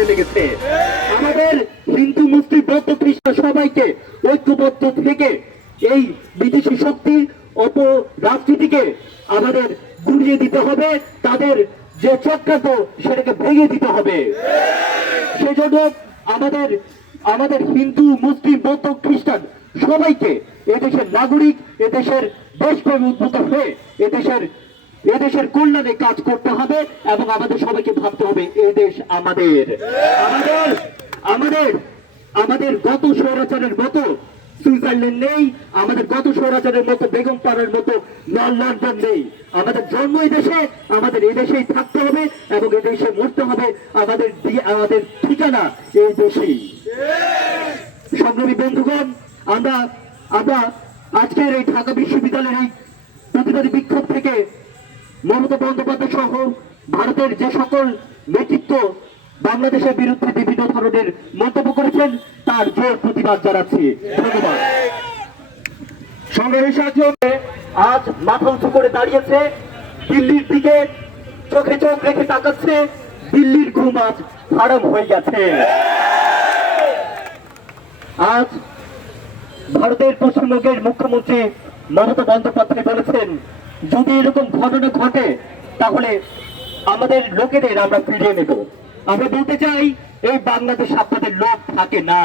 পেছনে লেগেছে। আমাদের হিন্দু, মুসলিম, বৌদ্ধ খ্রিস্টান সবাইকে ঐক্যবদ্ধ থেকে এই বিদেশি শক্তি অপ রাজনীতিকে আমাদের গুড়িয়ে দিতে হবে, তাদের যে চক্রান্ত সেটাকে ভেঙে দিতে হবে। সেজন্য আমাদের আমাদের হিন্দু, মুসলিম, বৌদ্ধ, খ্রিস্টান সবাইকে এদেশের নাগরিক, এদেশের দেশপ্রেম উদ্ভূত হয়ে এদেশের এদেশের কল্যাণে কাজ করতে হবে এবং আমাদের সবাইকে ভাবতে হবে এই দেশ আমাদের। আমাদের আমাদের আমাদের গত স্বৈরাচারের মতো সুইজারল্যান্ড নেই, আমাদের গত স্বৈরাচারের মতো বেগম পাড়ার মতো লন্ডন নেই। আমাদের জন্ম এই দেশে, আমাদের এই দেশেই থাকতে হবে এবং এই দেশে মরতে হবে। আমাদের আমাদের ঠিকানা এই দেশেই। সংগ্রামী বন্ধুগণ, আমরা আমরা আজকের এই ঢাকা বিশ্ববিদ্যালয়ের এই প্রতিবাদী বিক্ষোভ থেকে মমতা বন্দ্যোপাধ্যায় সহ ভারতের যে সকল নেতৃত্ব বাংলাদেশের বিরুদ্ধে বিভিন্ন ধরনের মন্তব্য করেছেন, তার জোর প্রতিবাদ জানাচ্ছি। ধন্যবাদ। সংগ্রামী সাহায্য আজ মাথা উঁচু করে দাঁড়িয়েছে, দিল্লির দিকে চোখে চোখ রেখে তাকাচ্ছে, দিল্লির ঘুম আজ হারাম হয়ে গেছে। আজ ভারতের পশ্চিমবঙ্গের মুখ্যমন্ত্রী মমতা বন্দ্যোপাধ্যায় বলেছেন যদি এরকম ঘটনা ঘটে, তাহলে আমাদের লোকেদের আমরা ফিরিয়ে নেব। আমরা বলতে চাই, এই বাংলাদেশ আপনাদের লোক থাকে না।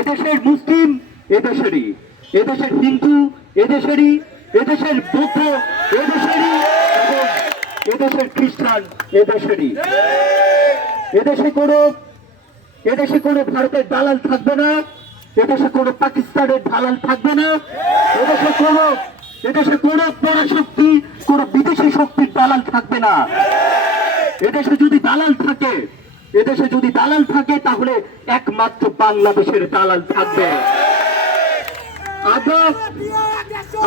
এদেশের মুসলিম এদেশেরই, এদেশের হিন্দু এদেশেরই, এদেশের বৌদ্ধ এদেশেরই এদেশের খ্রিস্টান এদেশেরই। এদেশে কোনো এদেশে কোনো ভারতের দালাল থাকবে না, এদেশে কোনো পাকিস্তানের দালাল থাকবে না, এদেশে কোনো এদেশে কোনো পরাশক্তি, কোন বিদেশি শক্তির দালাল থাকবে না। এদেশে যদি দালাল থাকে, এদেশে যদি দালাল থাকে, তাহলে একমাত্র বাংলাদেশের দালাল থাকবে।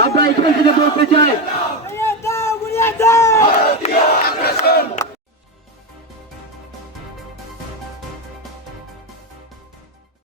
আমরা এখান থেকে বলতে চাই